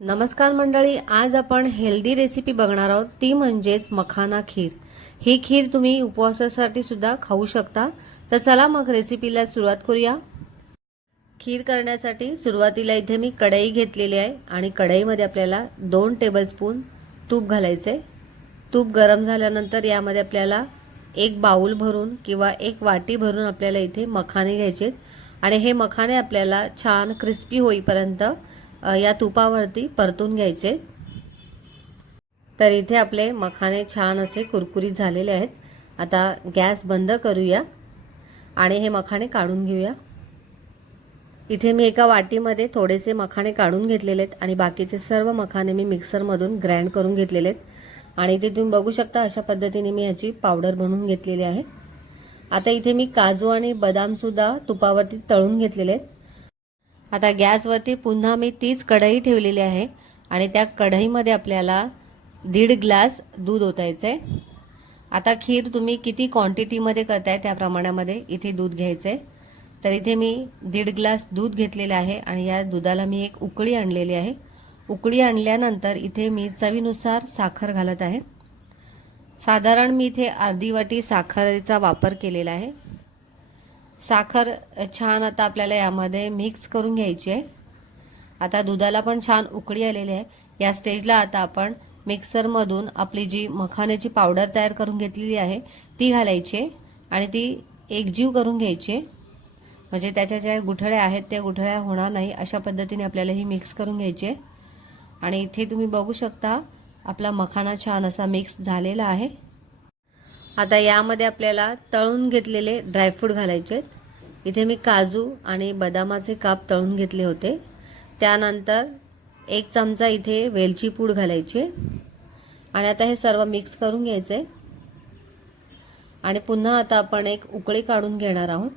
नमस्कार मंडळी आज आपण हेल्दी रेसिपी बघणार आहोत. ती म्हणजेच मखाना खीर. ही खीर तुम्ही उपवासासाठी सुद्धा खाऊ शकता. तर चला मग रेसिपीला सुरुवात करूया. खीर करण्यासाठी सुरुवातीला इथे मी कढई घेतलेली आहे आणि कढईमध्ये आपल्याला दोन टेबलस्पून तूप घालायचे तूप गरम झाल्यानंतर यामध्ये आपल्याला एक बाऊल भरून किंवा एक वाटी भरून आपल्याला इथे मखाने घ्यायचे आणि हे मखाने आपल्याला छान क्रिस्पी होईपर्यंत या तुपावरती परतून घ्यायचे. तर इथे आपले मखाने छान असे कुरकुरीत झालेले आहेत. आता गॅस बंद करूया आणि हे मखाने काढून घेऊया. इथे मी एका वाटीमध्ये थोडेसे मखाने काढून घेतलेले आहेत आणि बाकीचे सर्व मखाने मी मिक्सरमधून ग्राइंड करून घेतलेले आहेत. आणि इथे तुम्ही बघू शकता अशा पद्धतीने मी ह्याची पावडर बनवून घेतलेली आहे. आता इथे मी काजू आणि बदामसुद्धा तुपावरती तळून घेतलेले आहेत. आता गॅसवरती पुन्हा मी तीच कढई ठेवलेली आहे आणि त्या कढईमध्ये आपल्याला दीड ग्लास दूध ओतायचं आहे आता खीर तुम्ही किती क्वांटिटीमध्ये करताय त्या प्रमाणामध्ये इथे दूध घ्यायचं आहे तर इथे मी दीड ग्लास दूध घेतलेलं आहे आणि या दुधाला मी एक उकळी आणलेली आहे. उकळी आणल्यानंतर इथे मी चवीनुसार साखर घालत आहे. साधारण मी इथे अर्धी वाटी साखरेचा वापर केलेला आहे. साखर छान आता आपल्याला यामध्ये मिक्स करून घ्यायची आहे. आता दुधाला पण छान उकळी आलेली आहे. या स्टेजला आता आपण मिक्सरमधून आपली जी मखाण्याची पावडर तयार करून घेतलेली आहे ती घालायची आहे आणि ती एकजीव करून घ्यायची आहे. म्हणजे त्याच्या ज्या गुठळ्या आहेत त्या गुठळ्या होणार नाही अशा पद्धतीने आपल्याला ही मिक्स करून घ्यायची आहे. आणि इथे तुम्ही बघू शकता आपला मखाना छान असा मिक्स झालेला आहे. आता यामध्ये आपल्याला तळून घेतलेले ड्रायफ्रूट घालायचे आहेत. इथे मी काजू आणि बदामाचे काप तळून घेतले होते. त्यानंतर एक चमचा इथे वेलची पूड घालायची. आणि आता हे सर्व मिक्स करून घ्यायचे. आणि पुन्हा आता आपण एक उकळी काढून घेणार आहोत.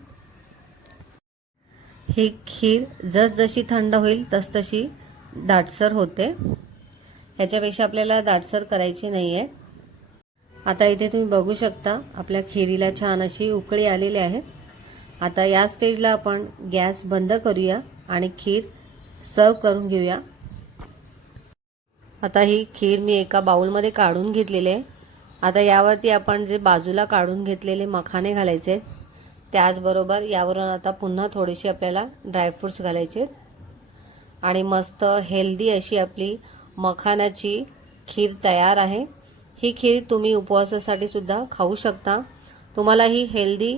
ही खीर जसजशी थंड होईल तसतशी दाटसर होते. ह्याच्यापेक्षा आपल्याला दाटसर करायची नाही आहे आता इथे तुम्ही बघू शकता आपल्या खिरीला छान अशी उकळी आलेली आहे. आता या स्टेजला आपण गॅस बंद करूया आणि खीर सर्व करून घेऊया. आता ही खीर मी एका बाऊलमध्ये काढून घेतलेली आहे. आता यावरती आपण जे बाजूला काढून घेतलेले मखाने घालायचे आहेत त्याचबरोबर यावरून आता पुन्हा थोडेसे आपल्याला ड्रायफ्रूट्स घालायचे आणि मस्त हेल्दी अशी आपली मखानाची खीर तयार आहे. ही खीर तुम्ही उपवासासाठी सुद्धा खाऊ शकता. तुम्हाला ही हेल्दी